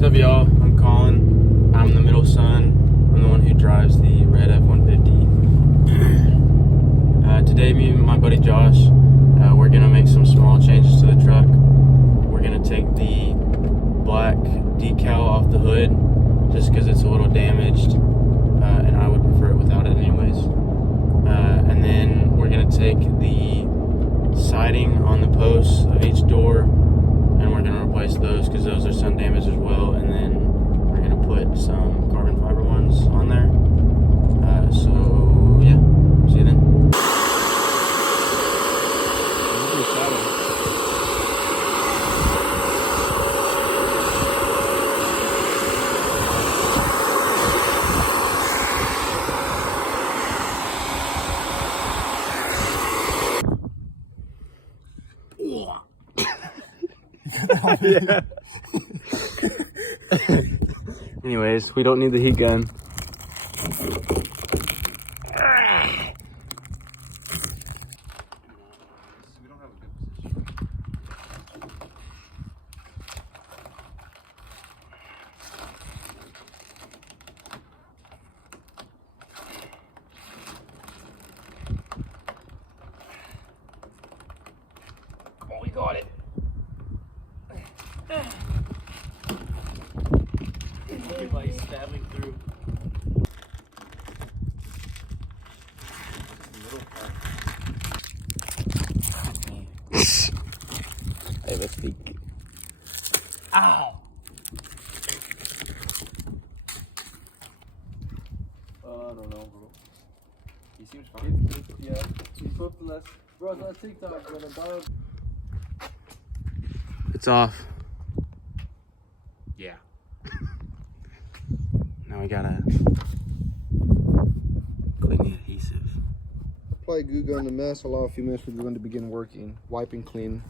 What's up, y'all? I'm Colin. I'm the middle son. I'm the one who drives the red F-150. Today, me and my buddy Josh, we're gonna make some small changes to the truck. We're gonna take the black decal off the hood, just because it's a little damaged, and I would prefer it without it anyways. And then we're gonna take the siding on the posts of each door, and we're gonna replace those because those are sun damaged as well. And then we're gonna put some carbon fiber ones on there. So yeah, see you then. Yeah. Anyways, we don't need the heat gun. Come on, we got it. Like stabbing through. Hey, let's peek. Ow! I don't know, bro. He seems fine. Yeah, he's supposed to less. Bro, it's not TikTok, bro. The dog. It's off. Yeah. Now we gotta clean the adhesive. Apply glue gun to mess. Allow a few minutes for the gun to begin working. Wipe and clean.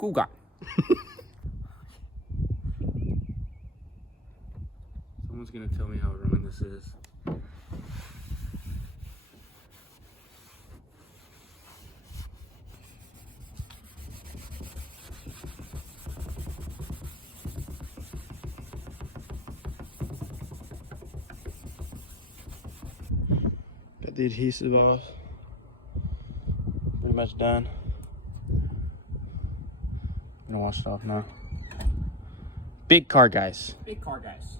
Kuga. Someone's gonna tell me how wrong this is. Got the adhesive off. Pretty much done. I'm gonna wash it off now. Big car guys. Big car guys.